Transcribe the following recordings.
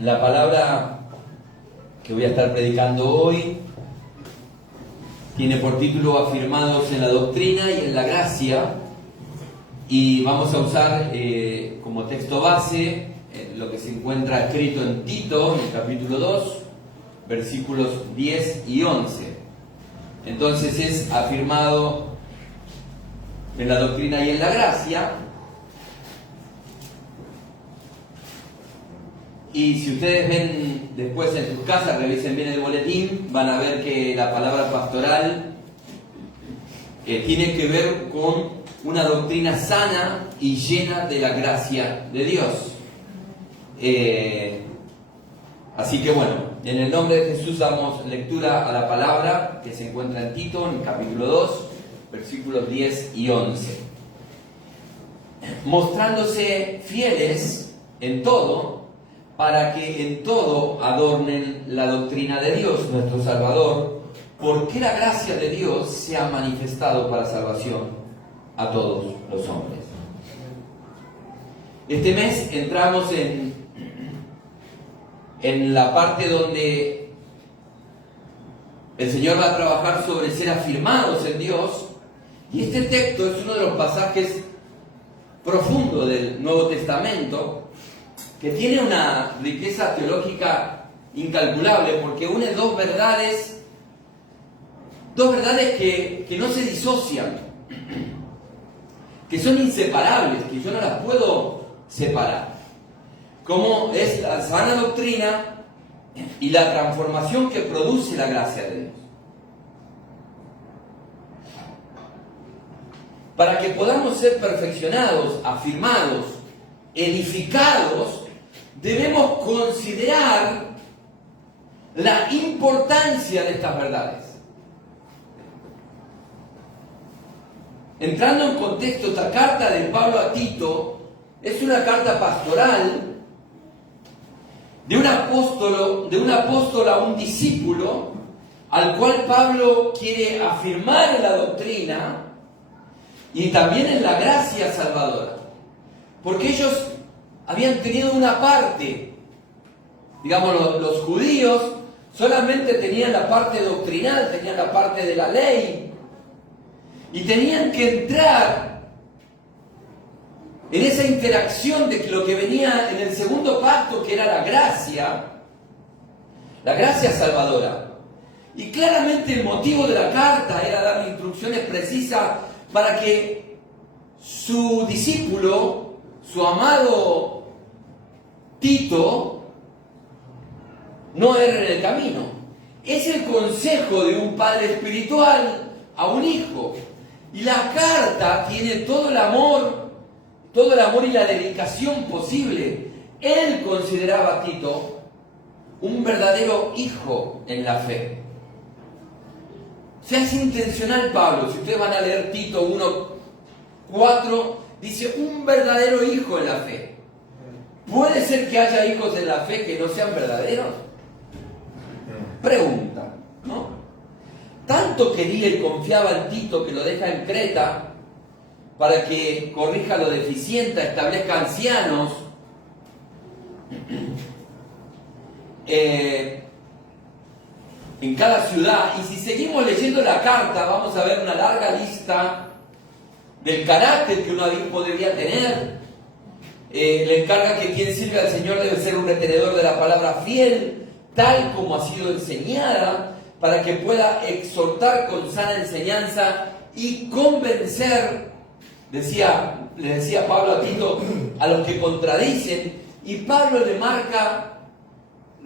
La palabra que voy a estar predicando hoy tiene por título Afirmados en la doctrina y en la gracia, y vamos a usar como texto base lo que se encuentra escrito en Tito, en el capítulo 2, versículos 10 y 11. Entonces es afirmado en la doctrina y en la gracia. Y si ustedes ven después en sus casas, revisen bien el boletín, van a ver que la palabra pastoral tiene que ver con una doctrina sana y llena de la gracia de Dios. Así que bueno, en el nombre de Jesús damos lectura a la palabra que se encuentra en Tito, en el capítulo 2, versículos 10 y 11. Mostrándose fieles en todo, para que en todo adornen la doctrina de Dios, nuestro Salvador, porque la gracia de Dios se ha manifestado para salvación a todos los hombres. Este mes entramos en la parte donde el Señor va a trabajar sobre ser afirmados en Dios, y este texto es uno de los pasajes profundos del Nuevo Testamento, que tiene una riqueza teológica incalculable, porque une dos verdades que no se disocian, que son inseparables, que yo no las puedo separar, como es la sana doctrina y la transformación que produce la gracia de Dios. Para que podamos ser perfeccionados, afirmados, edificados, debemos considerar la importancia de estas verdades. Entrando en contexto, esta carta de Pablo a Tito es una carta pastoral de un apóstol a un discípulo, al cual Pablo quiere afirmar en la doctrina y también en la gracia salvadora. Porque ellos habían tenido una parte, digamos, los judíos solamente tenían la parte doctrinal, tenían la parte de la ley, y tenían que entrar en esa interacción de lo que venía en el segundo pacto, que era la gracia salvadora. Y claramente el motivo de la carta era dar instrucciones precisas para que su discípulo, su amado Tito, no erre en el camino. Es el consejo de un padre espiritual a un hijo. Y la carta tiene todo el amor y la dedicación posible. Él consideraba a Tito un verdadero hijo en la fe. O sea, es intencional Pablo. Si ustedes van a leer Tito 1:4, dice un verdadero hijo en la fe. ¿Puede ser que haya hijos en la fe que no sean verdaderos? Pregunta, ¿no? Tanto quería y confiaba en Tito que lo deja en Creta para que corrija lo deficiente, establezca ancianos. En cada ciudad. Y si seguimos leyendo la carta, vamos a ver una larga lista del carácter que un obispo debía tener. Le encarga que quien sirve al Señor debe ser un retenedor de la palabra fiel, tal como ha sido enseñada, para que pueda exhortar con sana enseñanza y convencer, le decía Pablo a Tito, a los que contradicen. Y Pablo le marca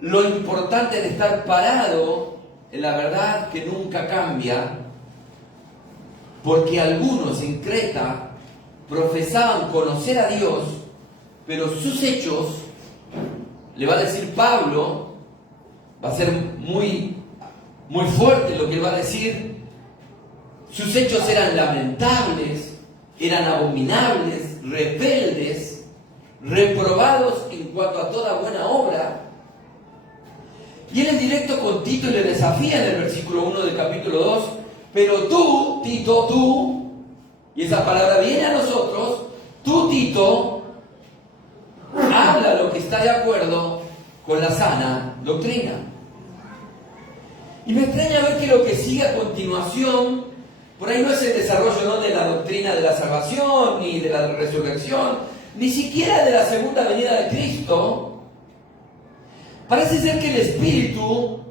lo importante de estar parado en la verdad que nunca cambia, porque algunos en Creta profesaban conocer a Dios, pero sus hechos, le va a decir Pablo, va a ser muy fuerte lo que él va a decir, sus hechos eran lamentables, eran abominables, rebeldes, reprobados en cuanto a toda buena obra. Y él es directo con Tito y le desafía en el versículo 1 del capítulo 2, pero tú, Tito, tú, y esa palabra viene a nosotros, tú, Tito, habla lo que está de acuerdo con la sana doctrina. Y me extraña ver que lo que sigue a continuación, por ahí no es el desarrollo, ¿no?, de la doctrina de la salvación, ni de la resurrección, ni siquiera de la segunda venida de Cristo. Parece ser que el Espíritu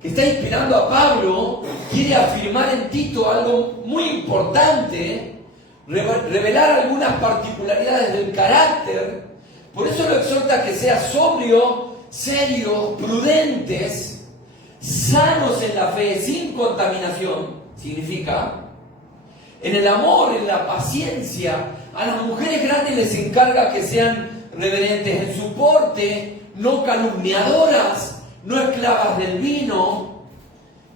que está inspirando a Pablo quiere afirmar en Tito algo muy importante, revelar algunas particularidades del carácter. Por eso lo exhorta a que sea sobrio, serio, prudentes, sanos en la fe, sin contaminación. Significa, en el amor, en la paciencia. A las mujeres grandes les encarga que sean reverentes en su porte, no calumniadoras, no esclavas del vino,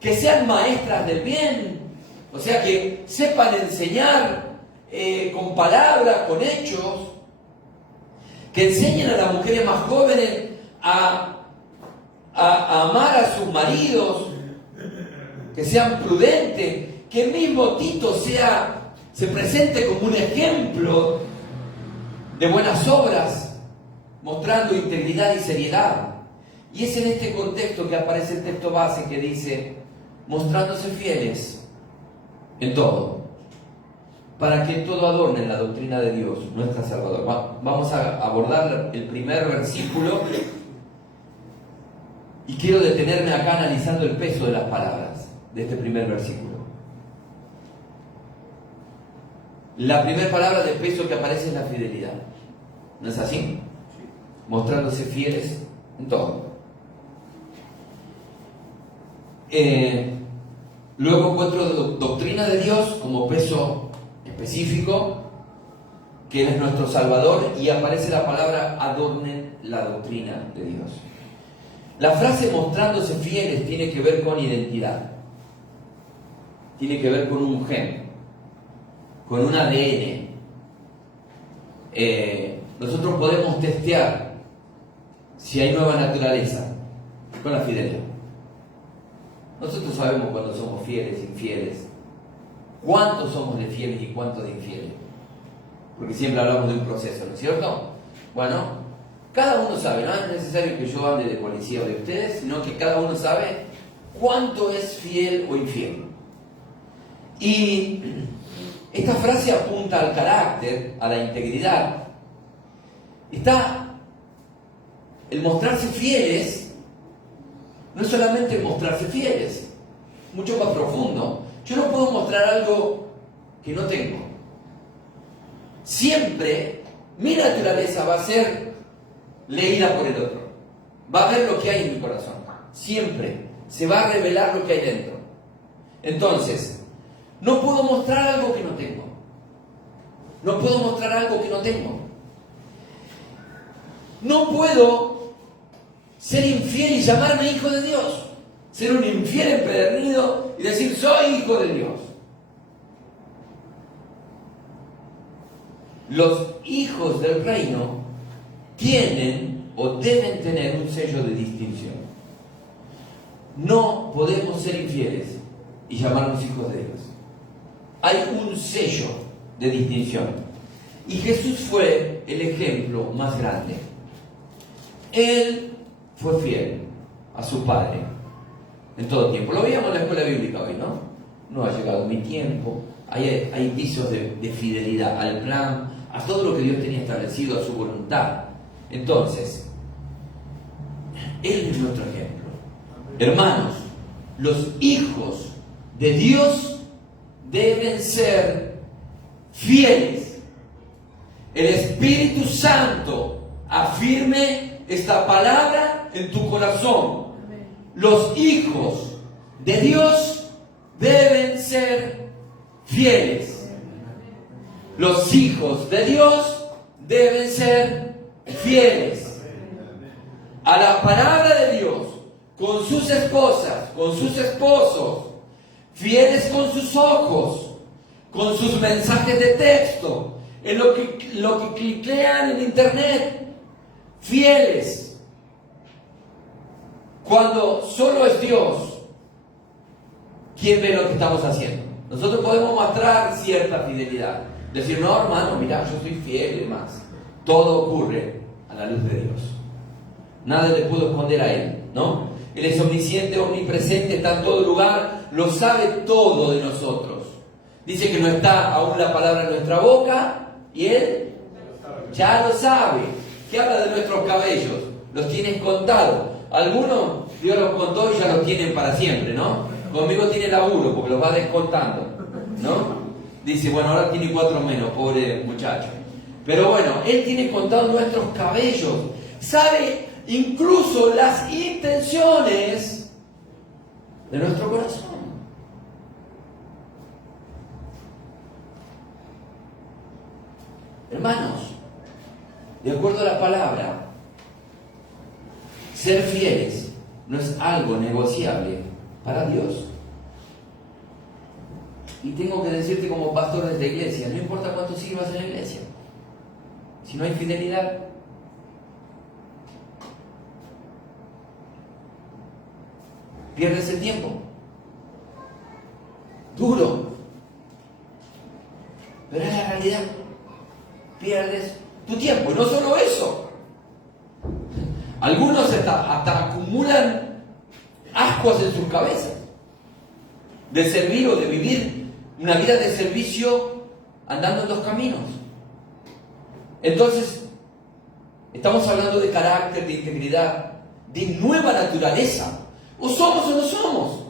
que sean maestras del bien, o sea, que sepan enseñar con palabras, con hechos, que enseñen a las mujeres más jóvenes a amar a sus maridos, que sean prudentes, que el mismo Tito se presente como un ejemplo de buenas obras, mostrando integridad y seriedad. Y es en este contexto que aparece el texto base que dice, mostrándose fieles en todo, para que todo adorne la doctrina de Dios, nuestra Salvador. Vamos a abordar el primer versículo y quiero detenerme acá analizando el peso de las palabras de este primer versículo. La primera palabra de peso que aparece es la fidelidad. ¿No es así? Mostrándose fieles en todo. Luego encuentro doctrina de Dios como peso específico, que Él es nuestro Salvador, y aparece la palabra adornen la doctrina de Dios. La frase mostrándose fieles tiene que ver con identidad, tiene que ver con un gen, con un ADN. Nosotros podemos testear si hay nueva naturaleza con la fidelidad. Nosotros sabemos cuando somos fieles, infieles, cuántos somos de fieles y cuántos de infieles, porque siempre hablamos de un proceso, ¿no es cierto? Bueno, cada uno sabe, no es necesario que yo hable de policía o de ustedes, sino que cada uno sabe cuánto es fiel o infiel. Y esta frase apunta al carácter, a la integridad. Está el mostrarse fieles. No es solamente mostrarse fieles, mucho más profundo. Yo no puedo mostrar algo que no tengo. Siempre mi naturaleza va a ser leída por el otro. Va a ver lo que hay en mi corazón. Siempre se va a revelar lo que hay dentro. Entonces, no puedo mostrar algo que no tengo. No puedo mostrar algo que no tengo. No puedo ser infiel y llamarme hijo de Dios. Ser un infiel empedernido y decir soy hijo de Dios. Los hijos del reino tienen o deben tener un sello de distinción. No podemos ser infieles y llamarnos hijos de Dios. Hay un sello de distinción. Y Jesús fue el ejemplo más grande. Él fue fiel a su Padre en todo tiempo. Lo veíamos en la escuela bíblica hoy, ¿no? No ha llegado mi tiempo. Hay indicios de fidelidad al plan, a todo lo que Dios tenía establecido, a su voluntad. Entonces, Él es nuestro ejemplo. Hermanos, los hijos de Dios deben ser fieles. El Espíritu Santo afirme esta palabra en tu corazón. Los hijos de Dios deben ser fieles. Los hijos de Dios deben ser fieles a la palabra de Dios, con sus esposas, con sus esposos, fieles con sus ojos, con sus mensajes de texto, en lo que cliquean en internet, fieles. Cuando solo es Dios quien ve lo que estamos haciendo. Nosotros podemos mostrar cierta fidelidad, decir, no hermano, mira, yo soy fiel y demás. Todo ocurre a la luz de Dios. Nada le puedo esconder a Él, ¿no? Él es omnisciente, omnipresente, está en todo lugar, lo sabe todo de nosotros. Dice que no está aún la palabra en nuestra boca y Él ya lo sabe. ¿Qué habla de nuestros cabellos? Los tienes contados. Algunos Dios los contó y ya los tienen para siempre, ¿no? Conmigo tiene laburo porque los va descontando, ¿no? Dice, bueno, ahora tiene 4 menos, pobre muchacho. Pero bueno, Él tiene contados nuestros cabellos. Sabe incluso las intenciones de nuestro corazón. Hermanos, de acuerdo a la palabra, ser fieles no es algo negociable para Dios. Y tengo que decirte como pastor de esta iglesia, no importa cuánto sirvas en la iglesia, si no hay fidelidad, pierdes el tiempo. Duro. Pero es la realidad. Pierdes tu tiempo. Y no solo eso. Algunos hasta acumulan ascuas en sus cabezas. De servir o de vivir una vida de servicio andando en los caminos. Entonces, estamos hablando de carácter, de integridad, de nueva naturaleza. O somos o no somos.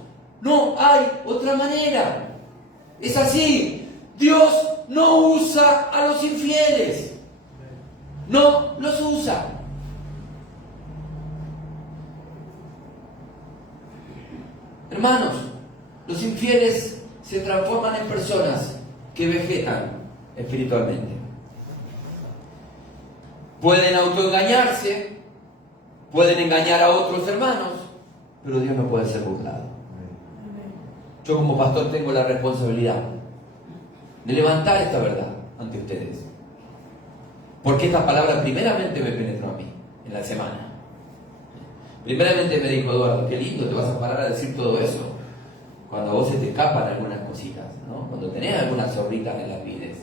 No hay otra manera. Es así. Dios no usa a los infieles. No los usa. Hermanos, los infieles se transforman en personas que vegetan espiritualmente. Pueden autoengañarse, pueden engañar a otros hermanos, pero Dios no puede ser burlado. Yo como pastor tengo la responsabilidad de levantar esta verdad ante ustedes. Porque esta palabra primeramente me penetró a mí en la semana. Primeramente me dijo, Eduardo, qué lindo te vas a parar a decir todo eso cuando a vos se te escapan algunas cositas, ¿no? Cuando tenés algunas zorritas en las vides,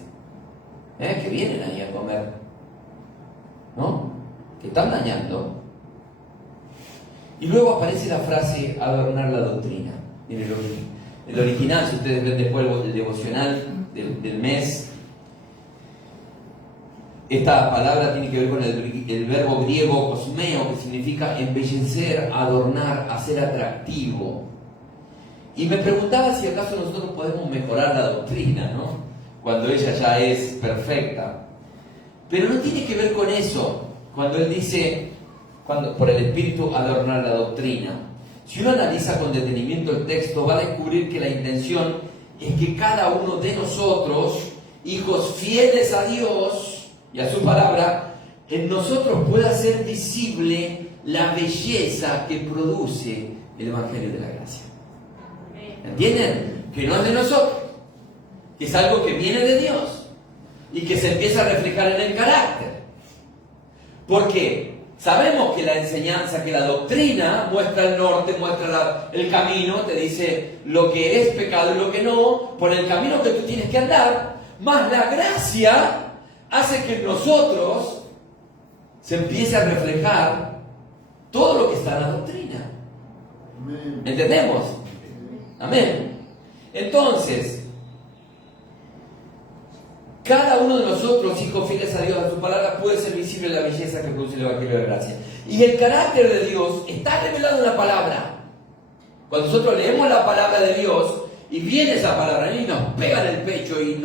que vienen ahí a comer, ¿no? Que están dañando. Y luego aparece la frase adornar la doctrina. En el original, si ustedes ven después el devocional del mes, esta palabra tiene que ver con el verbo griego cosmeo, que significa embellecer, adornar, hacer atractivo. Y me preguntaba si acaso nosotros podemos mejorar la doctrina, ¿no? Cuando ella ya es perfecta. Pero no tiene que ver con eso. Cuando él dice, por el Espíritu adornar la doctrina. Si uno analiza con detenimiento el texto, va a descubrir que la intención es que cada uno de nosotros, hijos fieles a Dios y a su palabra, en nosotros pueda ser visible la belleza que produce el Evangelio de la Gracia. ¿Entienden? Que no es de nosotros, que es algo que viene de Dios y que se empieza a reflejar en el carácter. ¿Por qué? Sabemos que la enseñanza, que la doctrina muestra el norte, muestra el camino, te dice lo que es pecado y lo que no, por el camino que tú tienes que andar, más la gracia hace que en nosotros se empiece a reflejar todo lo que está en la doctrina. ¿Entendemos? Amén. Entonces, cada uno de nosotros, hijos fieles a Dios, a su palabra, puede ser visible la belleza que produce el Evangelio de la Gracia. Y el carácter de Dios está revelado en la palabra. Cuando nosotros leemos la palabra de Dios y viene esa palabra y nos pega en el pecho y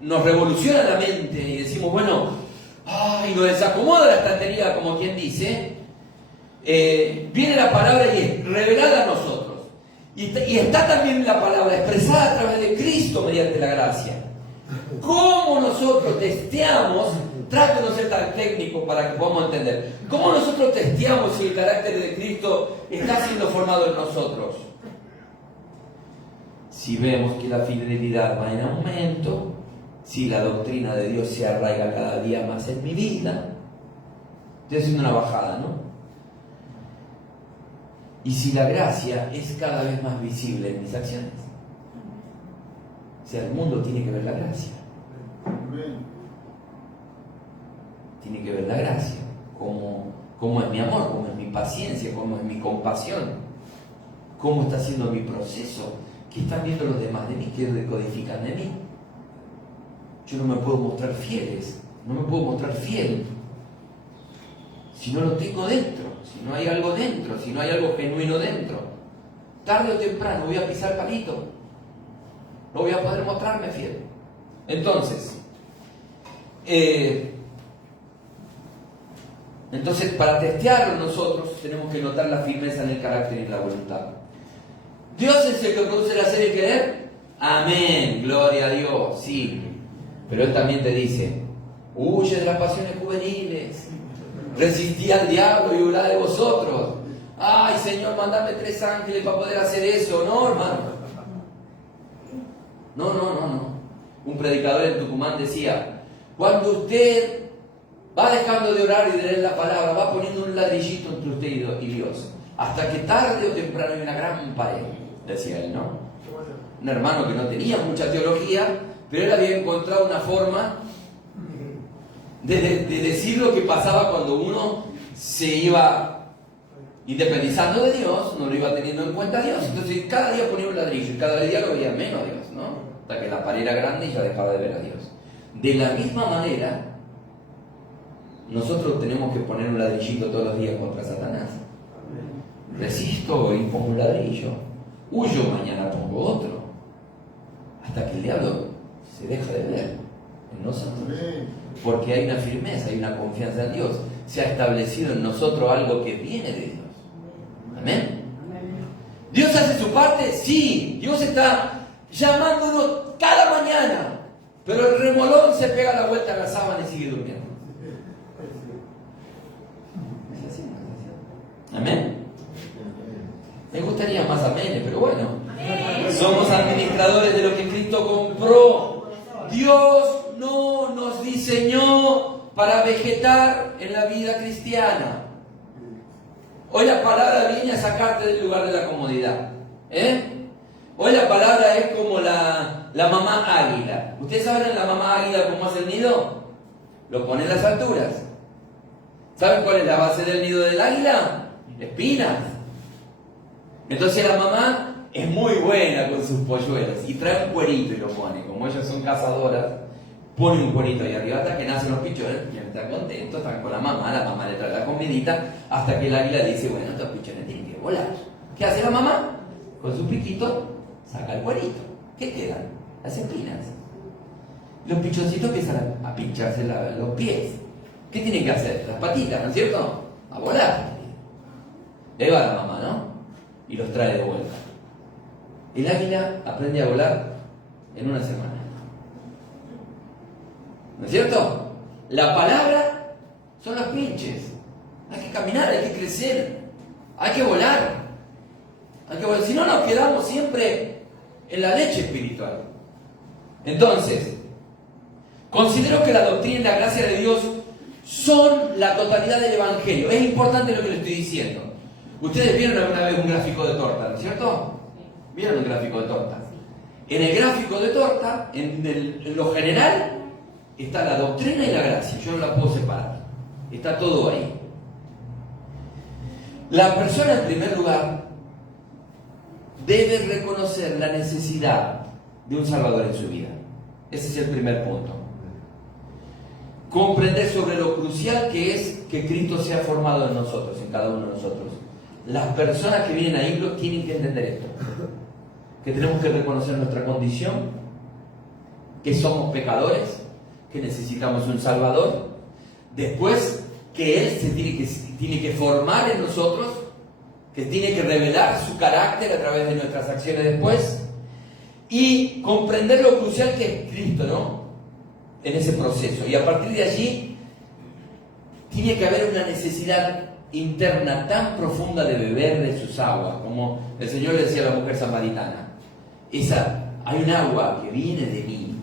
nos revoluciona la mente y decimos, bueno, y nos desacomoda la estantería, como quien dice, viene la palabra y es revelada a nosotros. Y está también la palabra expresada a través de Cristo mediante la gracia. ¿Cómo nosotros testeamos? Trato de no ser tan técnico para que podamos entender. ¿Cómo nosotros testeamos si el carácter de Cristo está siendo formado en nosotros? Si vemos que la fidelidad va en aumento, si la doctrina de Dios se arraiga cada día más en mi vida, estoy haciendo una bajada, ¿no? Y si la gracia es cada vez más visible en mis acciones. O sea, el mundo tiene que ver la gracia. Tiene que ver la gracia. Cómo es mi amor, cómo es paciencia, cómo es mi compasión, cómo está siendo mi proceso, qué están viendo los demás de mí, qué decodifican de mí. Yo no me puedo mostrar fieles, no me puedo mostrar fiel si no lo tengo dentro, si no hay algo dentro, si no hay algo genuino dentro. Tarde o temprano voy a pisar palito, no voy a poder mostrarme fiel. Entonces, para testearlo nosotros tenemos que notar la firmeza en el carácter y en la voluntad. ¿Dios es el que produce el hacer y querer? Amén, gloria a Dios, sí. Pero Él también te dice, huye de las pasiones juveniles, resistí al diablo y huirá de vosotros. Ay, Señor, mandame 3 ángeles para poder hacer eso. No, hermano. No. Un predicador en Tucumán decía, cuando usted va dejando de orar y de leer la palabra, va poniendo un ladrillito entre usted y Dios, hasta que tarde o temprano hay una gran pared, decía él, ¿no? Un hermano que no tenía mucha teología, pero él había encontrado una forma de decir lo que pasaba cuando uno se iba independizando de Dios, no lo iba teniendo en cuenta a Dios. Entonces cada día ponía un ladrillo y cada día lo veía menos a Dios, ¿no? Hasta que la pared era grande y ya dejaba de ver a Dios. De la misma manera, nosotros tenemos que poner un ladrillito todos los días contra Satanás. Resisto y pongo un ladrillo. Huyo, mañana pongo otro. Hasta que el diablo se deja de ver en nosotros. Porque hay una firmeza, hay una confianza en Dios. Se ha establecido en nosotros algo que viene de Dios. Amén. ¿Dios hace su parte? Sí. Dios está llamándonos cada mañana. Pero el remolón se pega la vuelta a la sábana y sigue durmiendo. ¿Es así? Amén. Me gustaría más amenes, pero bueno. Somos administradores de lo que Cristo compró. Dios no nos diseñó para vegetar en la vida cristiana. Hoy la palabra viene a sacarte del lugar de la comodidad. Hoy la palabra es como la mamá águila. ¿Ustedes saben la mamá águila cómo hace el nido? Lo pone en las alturas. ¿Saben cuál es la base del nido del águila? Espinas. Entonces la mamá es muy buena con sus polluelos y trae un cuerito y lo pone. Como ellas son cazadoras, pone un cuerito ahí arriba hasta que nacen los pichones y están contentos, están con la mamá le trae la comidita hasta que el águila dice, bueno, estos pichones tienen que volar. ¿Qué hace la mamá? Con su piquito saca el cuerito. ¿Qué quedan? Las espinas. Los pichoncitos empiezan a pincharse los pies. ¿Qué tienen que hacer? Las patitas, ¿no es cierto? A volar. Le va la mamá, ¿no? Y los trae de vuelta. El águila aprende a volar en una semana. ¿No es cierto? La palabra son los pinches. Hay que caminar, hay que crecer, hay que volar. Si no, nos quedamos siempre en la leche espiritual. Entonces, considero que la doctrina y la gracia de Dios son la totalidad del Evangelio. Es importante lo que les estoy diciendo. Ustedes vieron alguna vez un gráfico de torta, ¿no es cierto? ¿Vieron un gráfico de torta? En el gráfico de torta, en lo general, está la doctrina y la gracia. Yo no la puedo separar. Está todo ahí. La persona, en primer lugar, debe reconocer la necesidad de un Salvador en su vida. Ese es el primer punto. Comprender sobre lo crucial que es que Cristo sea formado en nosotros, en cada uno de nosotros. Las personas que vienen ahí tienen que entender esto. Que tenemos que reconocer nuestra condición, que somos pecadores, que necesitamos un Salvador. Después, que Él tiene que formar en nosotros, que tiene que revelar su carácter a través de nuestras acciones después, y comprender lo crucial que es Cristo, ¿no? En ese proceso. Y a partir de allí, tiene que haber una necesidad interna tan profunda de beber de sus aguas, como el Señor le decía a la mujer samaritana. Hay un agua que viene de mí,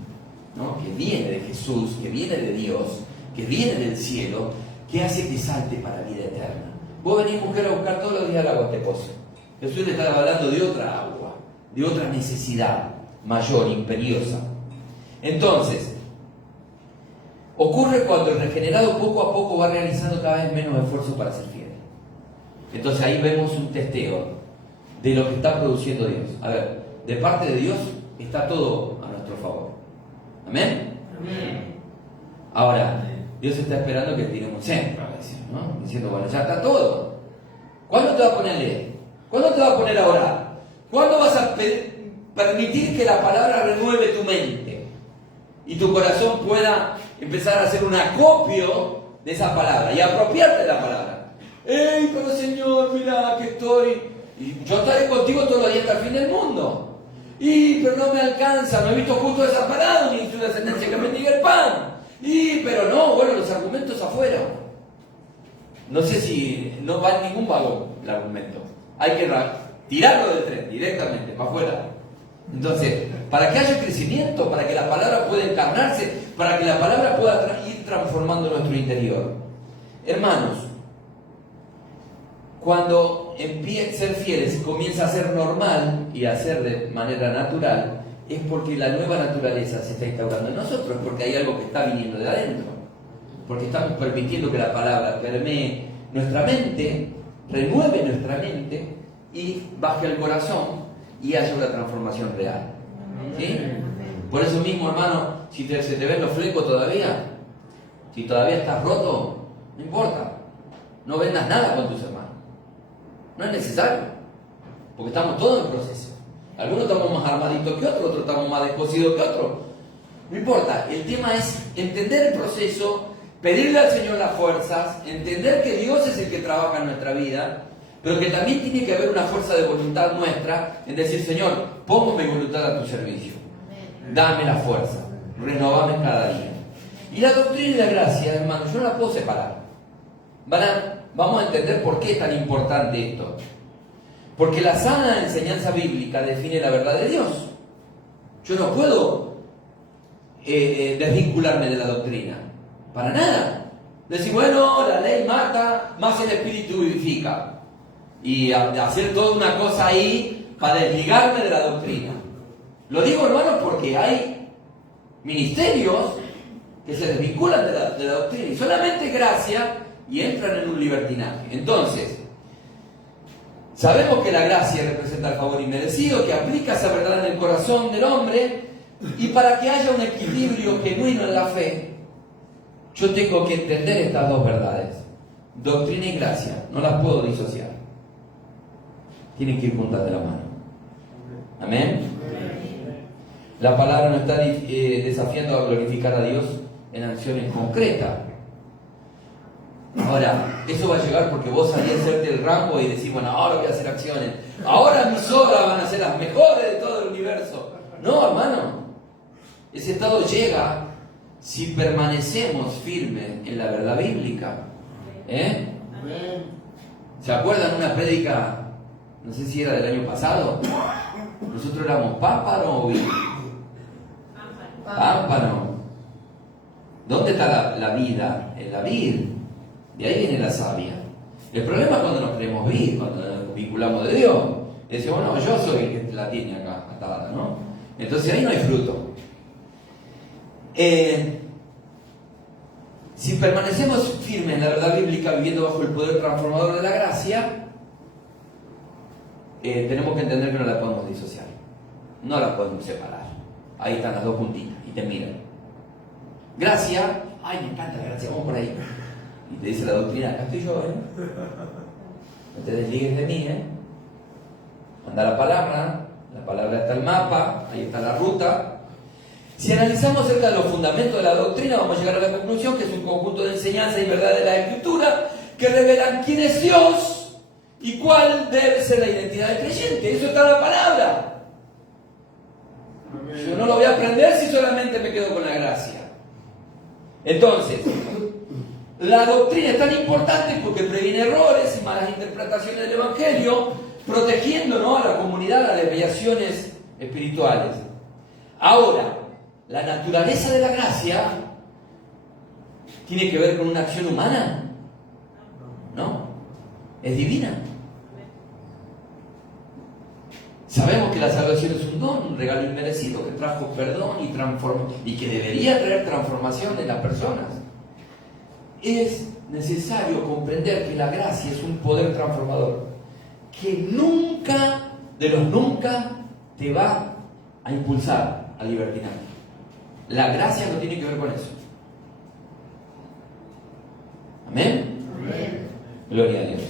¿no? Que viene de Jesús, que viene de Dios, que viene del cielo, que hace que salte para vida eterna. Vos venís, mujer, a buscar todos los días el agua a este pozo. Jesús le estaba hablando de otra agua, de otra necesidad mayor, imperiosa. Entonces, ocurre cuando el regenerado poco a poco va realizando cada vez menos esfuerzo para ser fiel. Entonces ahí vemos un testeo de lo que está produciendo Dios. A ver, de parte de Dios está todo a nuestro favor. ¿Amén? Amén. Ahora, Dios está esperando que tiremos un centro, ¿no? Diciendo, bueno, ya está todo. ¿Cuándo te va a poner a leer? ¿Cuándo te va a poner a orar? ¿Cuándo vas a permitir que la palabra renueve tu mente? Y tu corazón pueda empezar a hacer un acopio de esa palabra y apropiarte de la palabra. ¡Ey, pero Señor, mira que estoy! Y yo estaré contigo todos los días hasta el fin del mundo. Pero no me alcanza, no he visto justo desamparado, ni su descendencia que mendiga el pan. Pero no, bueno, los argumentos afuera. No sé si no va en ningún vagón el argumento. Hay que tirarlo del tren directamente, para afuera. Entonces, para que haya crecimiento, para que la palabra pueda encarnarse, para que la palabra pueda ir transformando nuestro interior. Hermanos, cuando ser fieles comienza a ser normal y a ser de manera natural, es porque la nueva naturaleza se está instaurando en nosotros, porque hay algo que está viniendo de adentro, porque estamos permitiendo que la palabra permee nuestra mente, renueve nuestra mente y baje al corazón y haya una transformación real. ¿Sí? Por eso mismo, hermano, si se te ven los flecos todavía, si todavía estás roto, no importa, no vendas nada con tus hermanos. No es necesario, porque estamos todos en proceso. Algunos estamos más armaditos que otros, otros estamos más descosidos que otros. No importa, el tema es entender el proceso, pedirle al Señor las fuerzas, entender que Dios es el que trabaja en nuestra vida, pero que también tiene que haber una fuerza de voluntad nuestra en decir, Señor, pongo mi voluntad a tu servicio, dame la fuerza, renovame cada día. Y la doctrina y la gracia, hermano, yo no la puedo separar. Vamos a entender por qué es tan importante esto. Porque la sana enseñanza bíblica define la verdad de Dios. Yo no puedo desvincularme de la doctrina. Para nada. Decir, bueno, la ley mata, más el espíritu vivifica. Y hacer toda una cosa ahí para desligarme de la doctrina. Lo digo, hermanos, porque hay ministerios que se desvinculan de la doctrina. Y solamente gracia y entran en un libertinaje. Entonces, sabemos que la gracia representa el favor inmerecido, que aplica esa verdad en el corazón del hombre, y para que haya un equilibrio genuino en la fe, yo tengo que entender estas dos verdades, doctrina y gracia, no las puedo disociar, tienen que ir juntas de la mano. Amén. La palabra nos está desafiando a glorificar a Dios en acciones concretas. Ahora, eso va a llegar porque vos salís a hacerte el Rambo y decís, bueno, ahora voy a hacer acciones. Ahora mis obras van a ser las mejores de todo el universo. No, hermano. Ese estado llega si permanecemos firmes en la verdad bíblica. ¿Se acuerdan una prédica? No sé si era del año pasado. Nosotros éramos pámpano o vid. Pámpano. ¿Dónde está la vida? En la vid. De ahí viene la savia. El problema es cuando nos creemos vid, cuando nos vinculamos de Dios. Y decimos, bueno, yo soy el que la tiene acá, atada, ¿no? Entonces ahí no hay fruto. Si permanecemos firmes en la verdad bíblica, viviendo bajo el poder transformador de la gracia, tenemos que entender que no la podemos disociar. No la podemos separar. Ahí están las dos puntitas y te miran. Gracia, ay, me encanta la gracia, vamos por ahí. Y te dice la doctrina, acá estoy yo, no te desligues de mí, Anda la palabra está el mapa, ahí está la ruta. Si analizamos acerca de los fundamentos de la doctrina, vamos a llegar a la conclusión que es un conjunto de enseñanza y verdad de la Escritura que revelan quién es Dios y cuál debe ser la identidad del creyente. Eso está en la palabra. Yo no lo voy a aprender si solamente me quedo con la gracia. Entonces, la doctrina es tan importante porque previene errores y malas interpretaciones del Evangelio, protegiendo a la comunidad a desviaciones espirituales. Ahora, la naturaleza de la gracia tiene que ver con una acción humana. No, es divina. Sabemos que la salvación es un don, un regalo inmerecido que trajo perdón y que debería traer transformación en las personas. es necesario comprender que la gracia es un poder transformador, que nunca, de los nunca, te va a impulsar al libertinaje. La gracia no tiene que ver con eso. ¿Amén? Amén. Gloria a Dios.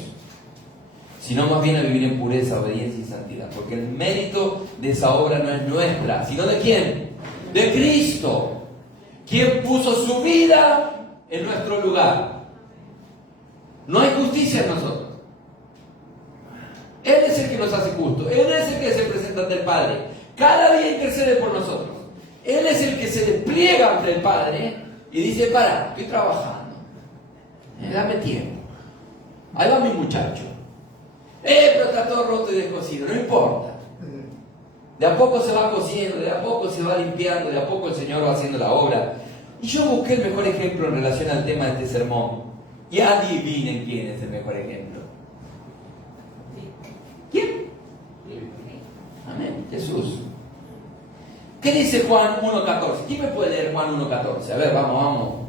Sino más bien a vivir en pureza, obediencia y santidad. Porque el mérito de esa obra no es nuestra, sino ¿de quién? De Cristo, quien puso su vida en nuestro lugar. No hay justicia en nosotros. Él es el que nos hace justo. Él es el que se presenta ante el Padre. Cada día intercede por nosotros. Él es el que se despliega ante el Padre y dice: para, estoy trabajando. Dame tiempo. Ahí va mi muchacho. Pero está todo roto y descosido. No importa. De a poco se va cosiendo, de a poco se va limpiando, de a poco el Señor va haciendo la obra. Y yo busqué el mejor ejemplo en relación al tema de este sermón. Y adivinen quién es el mejor ejemplo. ¿Quién? Amén, Jesús. ¿Qué dice Juan 1.14? ¿Quién me puede leer Juan 1.14? A ver, vamos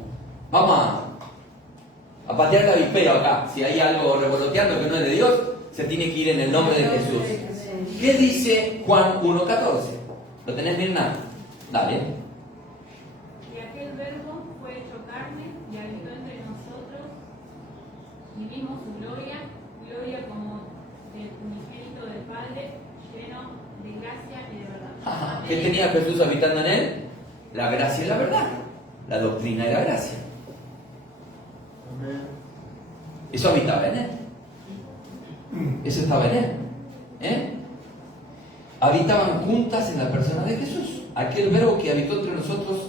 a patear la avispero acá. Si hay algo revoloteando que no es de Dios, se tiene que ir en el nombre de Jesús. ¿Qué dice Juan 1.14? ¿Lo tenés, Mirna? Dale. Y aquel verbo fue hecho carne y habitó entre nosotros, y vimos su gloria, gloria como del unigénito del Padre, lleno de gracia y de verdad. ¿Qué tenía Jesús habitando en él? La gracia y la verdad. La doctrina y la gracia. Amén. Eso habitaba en él. Eso estaba en él. Habitaban juntas en la persona de Jesús. Aquel verbo que habitó entre nosotros,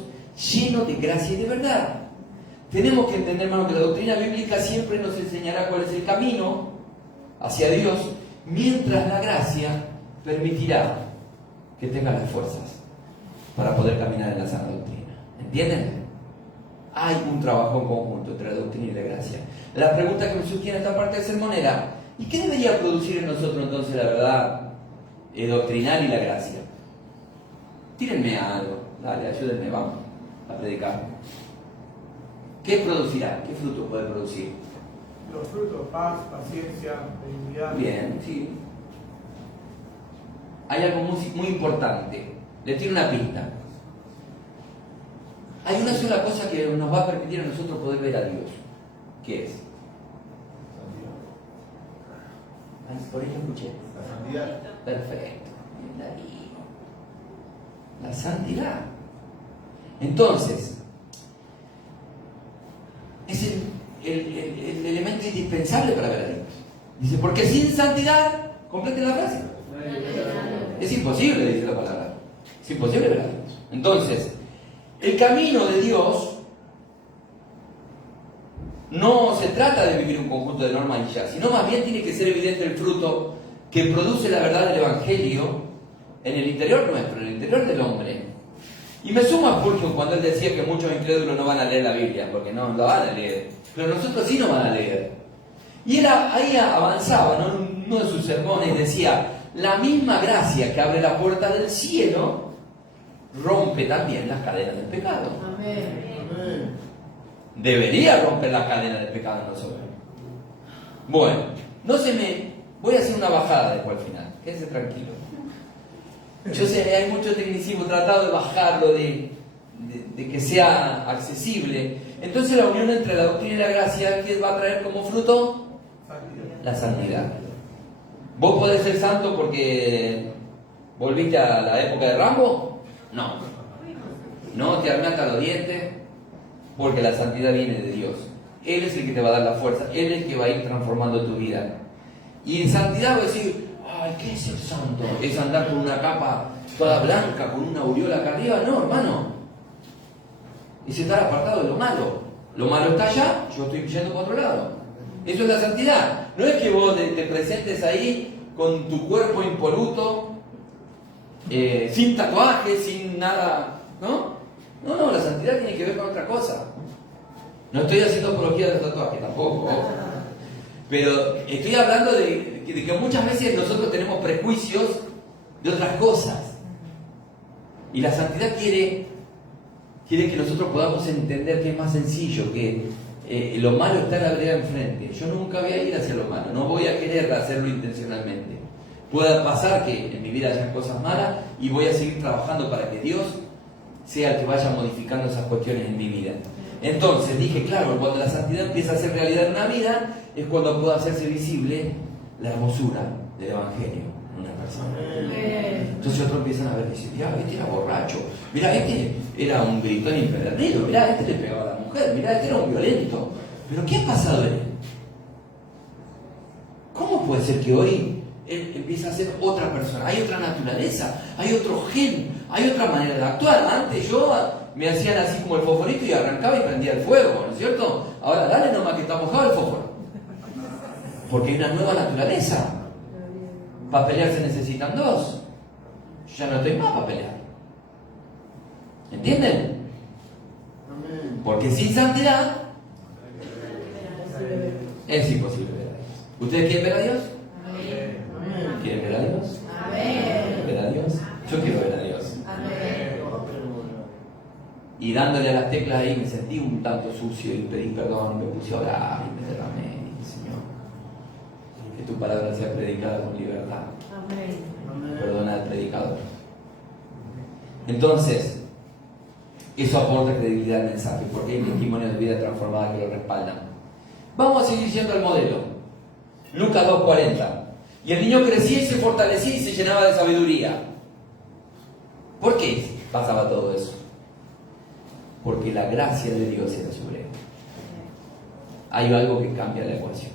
lleno de gracia y de verdad. Tenemos que entender, hermano, que la doctrina bíblica siempre nos enseñará cuál es el camino hacia Dios, mientras la gracia permitirá que tengas las fuerzas para poder caminar en la sana doctrina. ¿Entienden? Hay un trabajo en conjunto entre la doctrina y la gracia. La pregunta que me surgía en esta parte del sermón era: ¿y qué debería producir en nosotros entonces la verdad doctrinal y la gracia? Tírenme algo, dale, ayúdenme, vamos a predicar. ¿Qué producirá? ¿Qué fruto puede producir? Los frutos: paz, paciencia, benignidad. Bien, sí. Hay algo muy importante. Les tiro una pista. Hay una sola cosa que nos va a permitir a nosotros poder ver a Dios. ¿Qué es? Ay, por ahí lo escuché. La santidad. Perfecto. Bien ahí. La santidad. Entonces, es el elemento indispensable para ver a Dios. Dice, porque sin santidad, completen la frase. Es imposible, dice la palabra. Es imposible ver a Dios. Entonces, el camino de Dios no se trata de vivir un conjunto de normas y ya, sino más bien tiene que ser evidente el fruto que produce la verdad del Evangelio en el interior nuestro, en el interior del hombre. Y me sumo a Fulgio cuando él decía que muchos incrédulos no van a leer la Biblia, porque no la van a leer, pero nosotros sí nos van a leer. Y él ahí avanzaba, ¿no? En uno de sus sermones decía: la misma gracia que abre la puerta del cielo rompe también las cadenas del pecado. Amén. Debería romper las cadenas del pecado en nosotros. Bueno, voy a hacer una bajada después al final, quédense tranquilo. Yo sé, hay mucho tecnicismo, tratado de bajarlo, de que sea accesible. Entonces la unión entre la doctrina y la gracia, ¿qué va a traer como fruto? Santidad. La santidad. ¿Vos podés ser santo porque volviste a la época de Rambo? No. No te armaste a los dientes, porque la santidad viene de Dios. Él es el que te va a dar la fuerza, Él es el que va a ir transformando tu vida. Y en santidad voy a decir: ay, ¿qué es ser santo? ¿Es andar con una capa toda blanca, con una aureola acá arriba? No, hermano. Es estar apartado de lo malo. Lo malo está allá, yo estoy yendo para otro lado. Eso es la santidad. No es que vos te presentes ahí con tu cuerpo impoluto, sin tatuajes, sin nada, ¿no? No, la santidad tiene que ver con otra cosa. No estoy haciendo apología de los tatuajes tampoco. Pero estoy hablando de que muchas veces nosotros tenemos prejuicios de otras cosas. Y la santidad quiere que nosotros podamos entender que es más sencillo, que lo malo está en la vereda enfrente. Yo nunca voy a ir hacia lo malo, no voy a querer hacerlo intencionalmente. Puede pasar que en mi vida hayan cosas malas y voy a seguir trabajando para que Dios sea el que vaya modificando esas cuestiones en mi vida. Entonces dije, claro, cuando la santidad empieza a ser realidad en una vida, es cuando puede hacerse visible la hermosura del Evangelio en una persona. Entonces otros empiezan a ver, dicen, mirá, este era borracho, mirá, este era un gritón impedernido, mirá, este le pegaba a la mujer, mirá, este era un violento. Pero ¿qué ha pasado en él? ¿Cómo puede ser que hoy él empieza a ser otra persona? Hay otra naturaleza, hay otro gen, hay otra manera de actuar. Antes yo me hacían así como el fosforito y arrancaba y prendía el fuego, ¿no es cierto? Ahora dale nomás que está mojado el fósforo. Porque hay una nueva naturaleza. Para pelear se necesitan dos. Yo ya no estoy más para pelear. ¿Entienden? Porque sin santidad es imposible ver a Dios. ¿Ustedes quieren ver a Dios? ¿Quieren ver a Dios? ¿Quieren ver a Dios? Yo quiero ver a Dios. Y dándole a las teclas ahí me sentí un tanto sucio y pedí perdón y me puse a orar y me derramé. Y dije, Señor, que tu palabra sea predicada con libertad. Perdona al predicador. Entonces, eso aporta credibilidad al mensaje porque hay testimonios de vida transformada que lo respaldan. Vamos a seguir yendo al modelo. Lucas 2:40. Y el niño crecía y se fortalecía y se llenaba de sabiduría. ¿Por qué pasaba todo eso? Porque la gracia de Dios era sobre él. Hay algo que cambia la ecuación,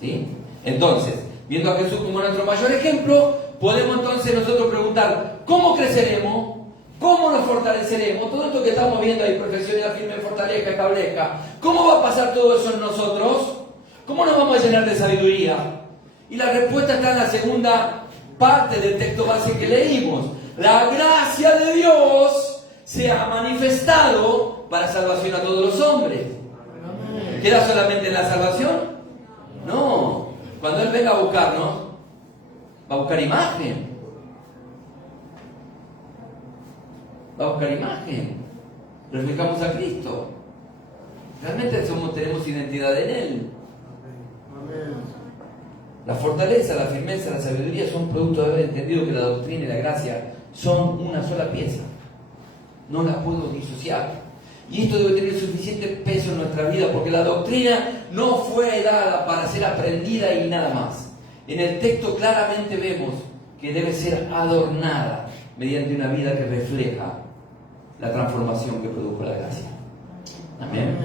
¿sí? Entonces, viendo a Jesús como nuestro mayor ejemplo, podemos entonces nosotros preguntar, ¿cómo creceremos? ¿Cómo nos fortaleceremos? Todo esto que estamos viendo ahí, perfeccionidad, firme, fortalezca, establezca. ¿Cómo va a pasar todo eso en nosotros? ¿Cómo nos vamos a llenar de sabiduría? Y la respuesta está en la segunda parte del texto base que leímos. La gracia de Dios se ha manifestado para salvación a todos los hombres. ¿Queda solamente en la salvación? No. Cuando Él venga a buscarnos, va a buscar imagen. Va a buscar imagen. Reflejamos a Cristo. Realmente tenemos identidad en Él. La fortaleza, la firmeza, la sabiduría son producto de haber entendido que la doctrina y la gracia son una sola pieza. No las puedo disociar. Y esto debe tener suficiente peso en nuestra vida, porque la doctrina no fue dada para ser aprendida y nada más. En el texto claramente vemos que debe ser adornada mediante una vida que refleja la transformación que produjo la gracia. Amén.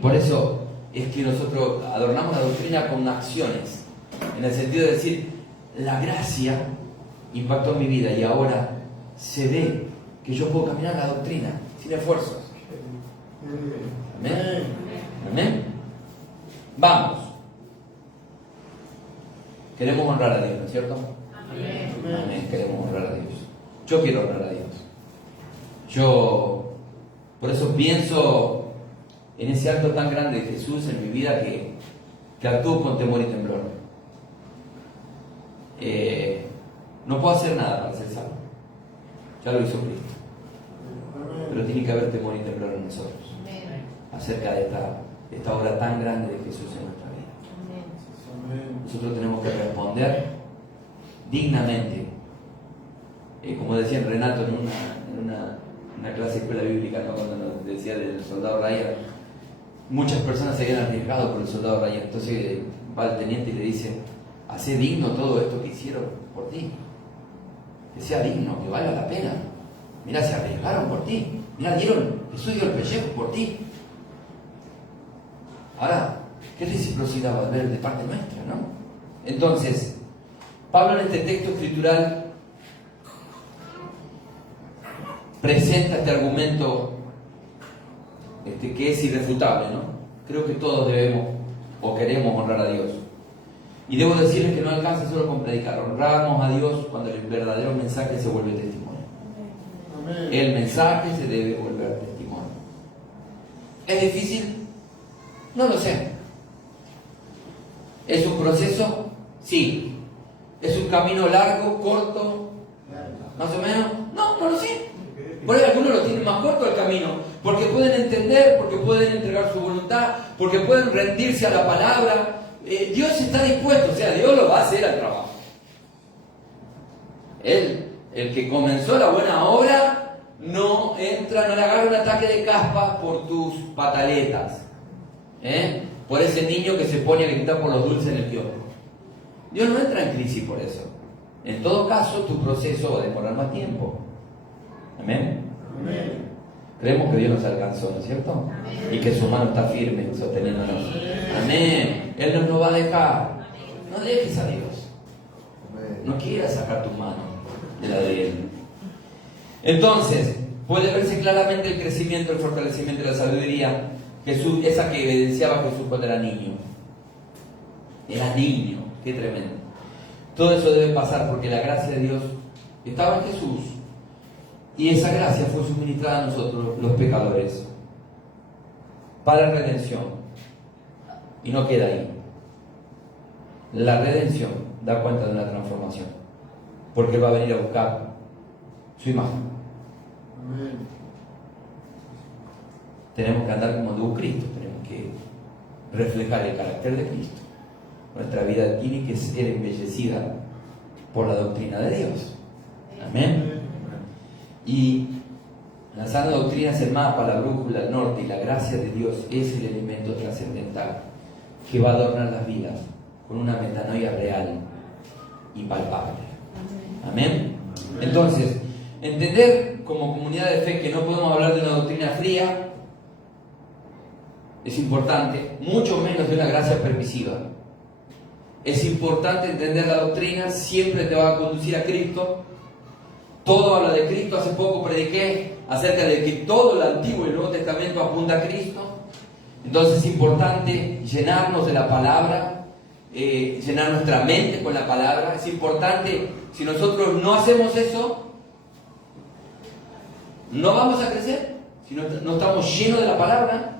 Por eso es que nosotros adornamos la doctrina con acciones, en el sentido de decir, la gracia impactó en mi vida y ahora se ve que yo puedo caminar la doctrina sin esfuerzos. Amén. Amén. Vamos. Queremos honrar a Dios, ¿no es cierto? Amén. Queremos honrar a Dios. Yo quiero honrar a Dios. Yo, por eso pienso en ese acto tan grande de Jesús en mi vida que actúo con temor y temblor. No puedo hacer nada para ser salvo. Ya lo hizo Cristo. Pero tiene que haber temor y temblor en nosotros acerca de esta obra tan grande de Jesús en nuestra vida. Nosotros tenemos que responder dignamente. Como decía Renato en una clase de escuela bíblica, ¿no? Cuando nos decía del soldado Ryan, muchas personas se habían arriesgado por el soldado Ryan. Entonces va el teniente y le dice, hacé digno todo esto que hicieron por ti, que sea digno, que valga la pena. Mira, se arriesgaron por ti, mira, Jesús dio el pellejo por ti. Ahora, ¿qué reciprocidad va a haber de parte nuestra, no? Entonces, Pablo en este texto escritural presenta este argumento que es irrefutable, ¿no? Creo que todos debemos o queremos honrar a Dios. Y debo decirles que no alcanza solo con predicar. Honramos a Dios cuando el verdadero mensaje se vuelve testimonio. Amén. El mensaje se debe volver testimonio. ¿Es difícil? No lo sé. ¿Es un proceso? Sí. ¿Es un camino largo, corto? ¿Más o menos? No lo sé. Por ahí algunos lo tienen más corto el camino, porque pueden entender, porque pueden entregar su voluntad, porque pueden rendirse a la palabra. Dios está dispuesto, o sea, Dios lo va a hacer al trabajo. Él, el que comenzó la buena obra, no entra, no le agarra un ataque de caspa por tus pataletas, por ese niño que se pone a gritar por los dulces en el kiosco. Dios no entra en crisis por eso. En todo caso, tu proceso va a demorar más tiempo. Amén. Amén. Creemos que Dios nos alcanzó, ¿no es cierto? Amén. Y que su mano está firme sosteniéndonos. Amén. Él no nos va a dejar. No dejes a Dios. No quieras sacar tu mano de la de Él. Entonces, puede verse claramente el crecimiento, el fortalecimiento de la sabiduría. Jesús, esa que evidenciaba Jesús cuando era niño. Era niño, qué tremendo. Todo eso debe pasar porque la gracia de Dios estaba en Jesús. Y esa gracia fue suministrada a nosotros, los pecadores, para redención. Y no queda ahí. La redención da cuenta de una transformación, porque Él va a venir a buscar su imagen. Amén. Tenemos que andar como anduvo Cristo, tenemos que reflejar el carácter de Cristo. Nuestra vida tiene que ser embellecida por la doctrina de Dios. Amén. Y la sana doctrina es el mapa, la brújula, el norte, y la gracia de Dios es el elemento trascendental que va a adornar las vidas con una metanoia real y palpable. Amén. Entonces, entender como comunidad de fe que no podemos hablar de una doctrina fría es importante, mucho menos de una gracia permisiva. Es importante entender la doctrina, siempre te va a conducir a Cristo. Todo habla de Cristo. Hace poco prediqué acerca de que todo el Antiguo y el Nuevo Testamento apunta a Cristo. Entonces es importante llenarnos de la palabra, llenar nuestra mente con la palabra. Es importante, si nosotros no hacemos eso, no vamos a crecer, si no estamos llenos de la palabra.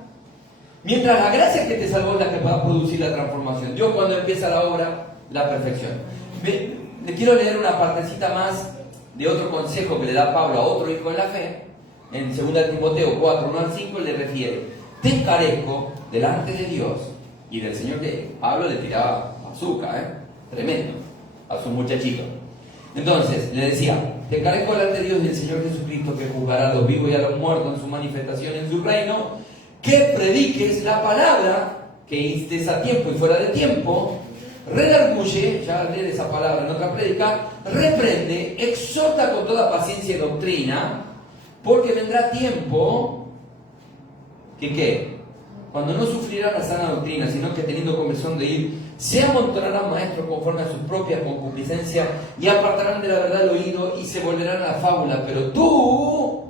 Mientras la gracia que te salvó es la que va a producir la transformación. Dios, cuando empieza la obra, la perfección. Le quiero leer una partecita más de otro consejo que le da Pablo a otro hijo de la fe. En 2 Timoteo 4, 1 al 5 le refiere: te encarezco delante de Dios y del Señor. Que Pablo le tiraba azúcar, tremendo, a su muchachito. Entonces le decía: te encarezco delante de Dios y del Señor Jesucristo, que juzgará a los vivos y a los muertos en su manifestación en su reino, que prediques la palabra, que instes a tiempo y fuera de tiempo, redarguye, ya leer esa palabra en otra prédica, reprende, exhorta con toda paciencia y doctrina, porque vendrá tiempo que ¿qué? Cuando no sufrirán la sana doctrina, sino que teniendo conversión de ir, se amontonarán maestros conforme a sus propias concupiscencias y apartarán de la verdad el oído y se volverán a la fábula. Pero tú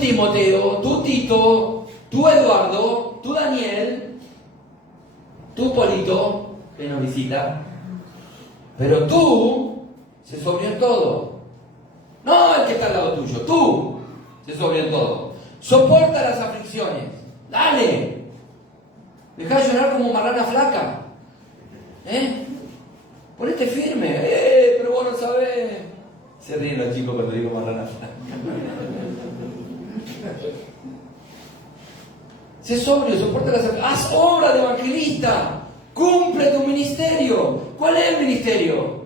Timoteo, tú Tito, tú Eduardo, tú Daniel, tú Polito, que nos visita, pero tú se sobrió en todo. No el que está al lado tuyo, tú se sobrió en todo. Soporta las aflicciones, dale. Deja de llorar como marrana flaca. Ponete firme. Pero vos no sabés. Se ríen los chicos cuando digo marrana flaca. Sé sobrio, soporta las aflicciones. Haz obra de evangelista. Cumple tu ministerio. ¿Cuál es el ministerio?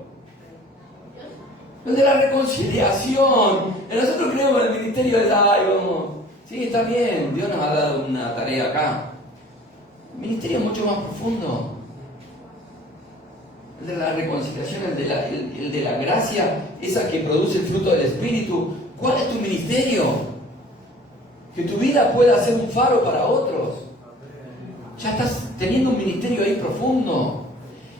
El de la reconciliación. Nosotros creemos en el ministerio de vamos. Sí, está bien. Dios nos ha dado una tarea acá. El ministerio es mucho más profundo. El de la reconciliación, el de la gracia, esa que produce el fruto del Espíritu. ¿Cuál es tu ministerio? Que tu vida pueda ser un faro para otros. Ya estás teniendo un ministerio ahí profundo.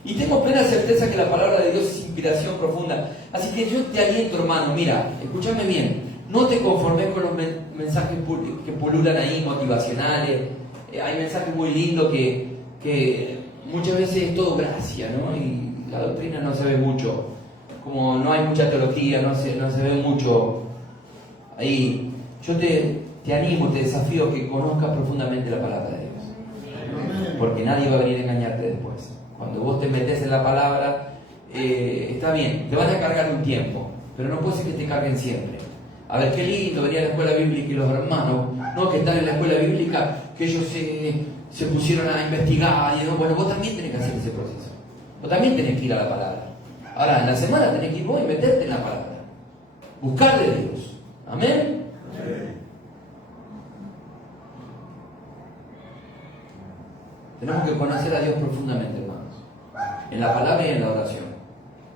Y tengo plena certeza que la palabra de Dios es inspiración profunda. Así que yo te aliento, hermano, mira, escúchame bien. No te conformes con los mensajes que pululan ahí, motivacionales. Hay mensajes muy lindos que muchas veces es todo gracia, ¿no? Y la doctrina no se ve mucho. Como no hay mucha teología, no se ve mucho ahí. Yo te animo, te desafío a que conozcas profundamente la palabra de Dios. Porque nadie va a venir a engañarte después. Cuando vos te metes en la palabra, está bien, te van a cargar un tiempo, pero no puede ser que te carguen siempre. A ver, qué lindo venir a la escuela bíblica y los hermanos, ¿no? Que están en la escuela bíblica, que ellos se pusieron a investigar. Y bueno, vos también tenés que hacer ese proceso. Vos también tenés que ir a la palabra. Ahora, en la semana tenés que ir vos y meterte en la palabra. Buscar de Dios. Amén. Tenemos que conocer a Dios profundamente, hermanos. En la palabra y en la oración.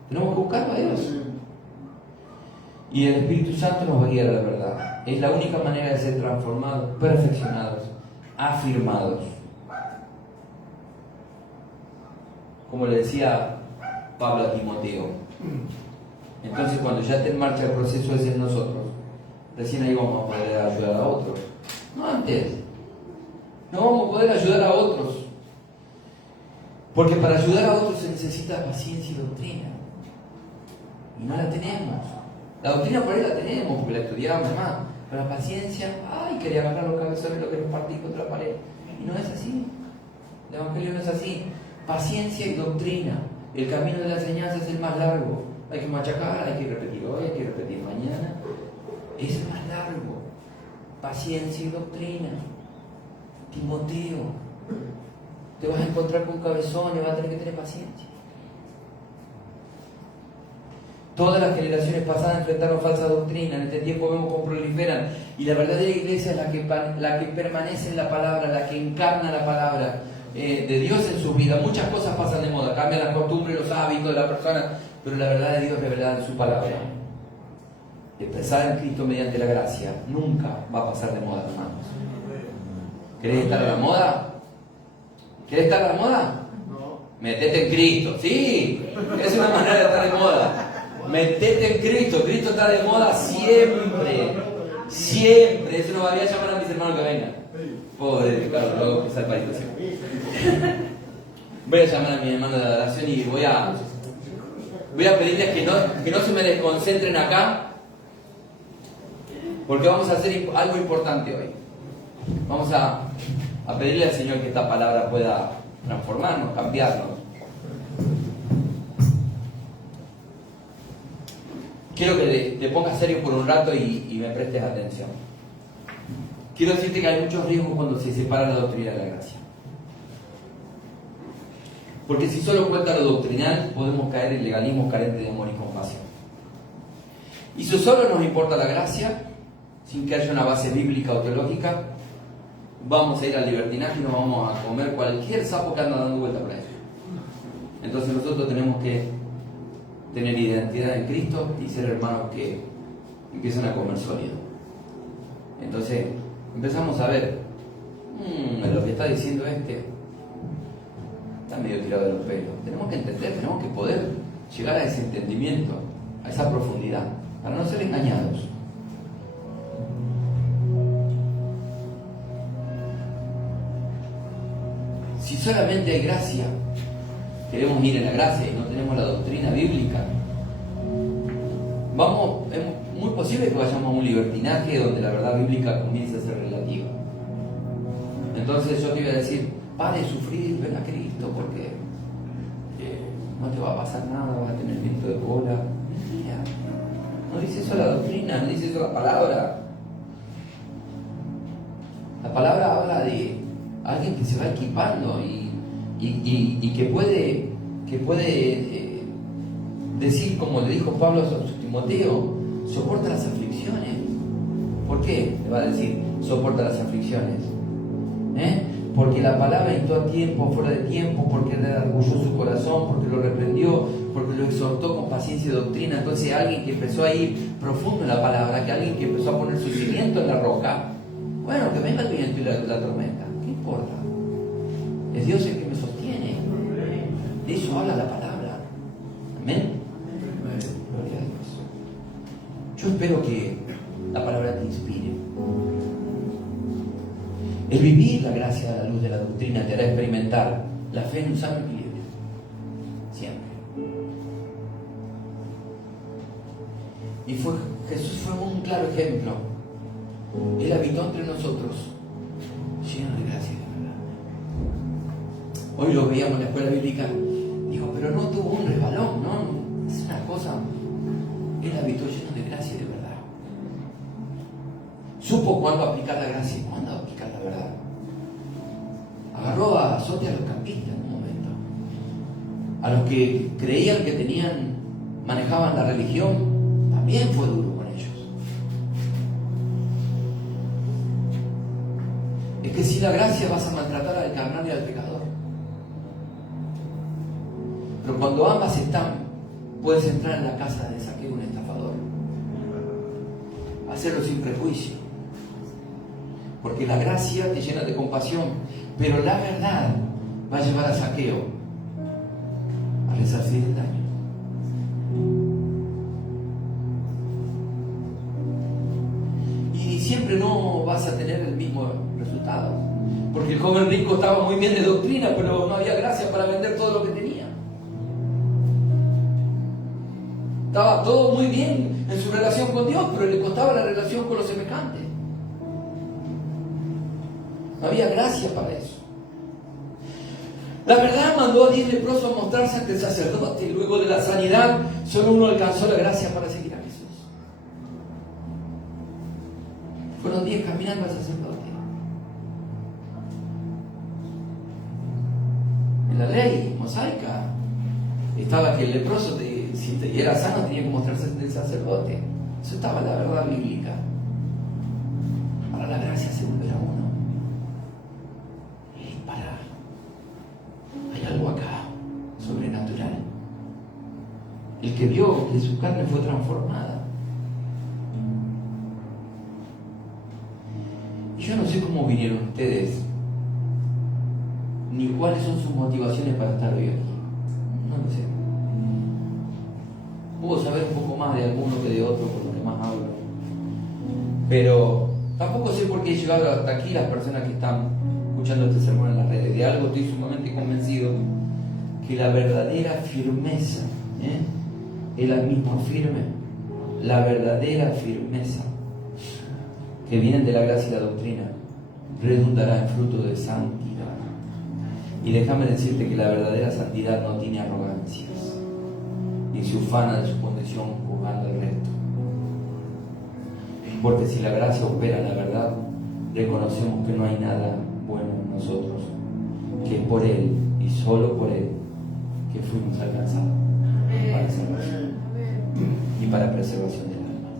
Tenemos que buscarlo a Dios. Y el Espíritu Santo nos va a guiar a la verdad. Es la única manera de ser transformados, perfeccionados, afirmados. Como le decía Pablo a Timoteo. Entonces, cuando ya esté en marcha el proceso ese en nosotros, recién ahí vamos a poder ayudar a otros. No antes. No vamos a poder ayudar a otros. Porque para ayudar a otros se necesita paciencia y doctrina. Y no la tenemos. La doctrina por ahí la tenemos, porque la estudiamos más. Pero la paciencia, ay, quería agarrar los cabezones, lo que nos partí contra la pared. Y no es así. El Evangelio no es así. Paciencia y doctrina. El camino de la enseñanza es el más largo. Hay que machacar, hay que repetir hoy, hay que repetir mañana. Es más largo. Paciencia y doctrina. Timoteo, te vas a encontrar con cabezones, vas a tener que tener paciencia. Todas las generaciones pasadas enfrentaron falsa doctrina. En este tiempo vemos cómo proliferan. Y la verdadera iglesia es la que permanece en la palabra, la que encarna la palabra de Dios en su vida. Muchas cosas pasan de moda, cambian las costumbres, los hábitos de la persona, pero la verdad de Dios revelada en su palabra, expresada en Cristo mediante la gracia, nunca va a pasar de moda, hermanos. ¿Querés estar a la moda? ¿Querés estar a la moda? No. Metete en Cristo, sí, es una manera de estar de moda. Metete en Cristo, Cristo está de moda siempre, siempre. Eso no va a llamar a mis hermanos que vengan. Pobre Ricardo, luego empezar para situación. Voy a llamar a mi hermano de adoración y voy a pedirles que no se me desconcentren acá, porque vamos a hacer algo importante hoy. Vamos a pedirle al Señor que esta palabra pueda transformarnos, cambiarnos. Quiero que te pongas serio por un rato y me prestes atención. Quiero decirte que hay muchos riesgos cuando se separa la doctrina de la gracia. Porque si solo cuenta lo doctrinal, podemos caer en legalismo carente de amor y compasión. Y si solo nos importa la gracia, sin que haya una base bíblica o teológica, vamos a ir al libertinaje y nos vamos a comer cualquier sapo que anda dando vuelta por ahí. Entonces nosotros tenemos que tener identidad en Cristo y ser hermanos que empiezan a comer sólido. Entonces empezamos a ver, lo que está diciendo está medio tirado de los pelos. Tenemos que entender, tenemos que poder llegar a ese entendimiento, a esa profundidad, para no ser engañados. Si solamente hay gracia, queremos ir en la gracia y no tenemos la doctrina bíblica, es muy posible que vayamos a un libertinaje donde la verdad bíblica comience a ser relativa. Entonces yo te iba a decir, para de sufrir, ven a Cristo, porque no te va a pasar nada, vas a tener viento de bola. Mentira. No dice eso la doctrina, no dice eso la palabra. La palabra habla de alguien que se va equipando y que puede decir, como le dijo Pablo a Timoteo, soporta las aflicciones. ¿Por qué? Le va a decir, soporta las aflicciones. Porque la palabra dictó a tiempo, fuera de tiempo, porque redarguyó su corazón, porque lo reprendió, porque lo exhortó con paciencia y doctrina. Entonces alguien que empezó a ir profundo en la palabra, que alguien que empezó a poner su cimiento en la roca, bueno, que venga el viento y la tormenta, ¿qué importa? Es Dios el que me sostiene. De eso habla la palabra. Amén. Gloria a Dios. Yo espero que la palabra te inspire. El vivir la gracia a la luz de la doctrina te hará experimentar la fe en un sano equilibrio. Siempre. Y Jesús fue un claro ejemplo. Él habitó entre nosotros, lleno de gracia y de verdad. Hoy lo veíamos en la escuela bíblica. Digo, pero no tuvo un resbalón, ¿no? Es una cosa. Él habitó lleno de gracia y de verdad. Supo cuándo aplicar la gracia y cuándo aplicar la verdad. Agarró a azote a los campistas en un momento. A los que creían que manejaban la religión, también fue duro con ellos. Es que sin la gracia vas a maltratar al carnal y al pecador. Pero cuando ambas están, puedes entrar en la casa de Saqueo, un estafador. Hacerlo sin prejuicio. Porque la gracia te llena de compasión, pero la verdad va a llevar a Saqueo a resarcir el daño. Y siempre no vas a tener el mismo resultado. Porque el joven rico estaba muy bien de doctrina, pero no había gracia para vender todo lo que tenía. Estaba todo muy bien en su relación con Dios, pero le costaba la relación con los semejantes. No había gracia para eso. La verdad mandó a 10 leprosos a mostrarse ante el sacerdote, y luego de la sanidad solo uno alcanzó la gracia para seguir a Jesús. Fueron 10 caminando al sacerdote. En la ley mosaica estaba que el leproso, si era sano, tenía que mostrarse ante el sacerdote. Eso estaba en la verdad bíblica. Para la gracia se volverá uno. Hay algo acá sobrenatural. El que vio que su carne fue transformada. Y yo no sé cómo vinieron ustedes, ni cuáles son sus motivaciones para estar hoy aquí. No lo sé. Puedo saber un poco más de alguno que de otro, por lo que más hablo. Pero tampoco sé por qué he llegado hasta aquí las personas que están escuchando este sermón en las redes. De algo estoy sumamente convencido, que la verdadera firmeza, es la misma firme, la verdadera firmeza que viene de la gracia y la doctrina, redundará en fruto de santidad. Y déjame decirte que la verdadera santidad no tiene arrogancias, ni se ufana de su condición juzgando al resto. Porque si la gracia opera en la verdad, reconocemos que no hay nada bueno en nosotros, que es por Él y solo por Él que fuimos alcanzados para salvación y para preservación del alma.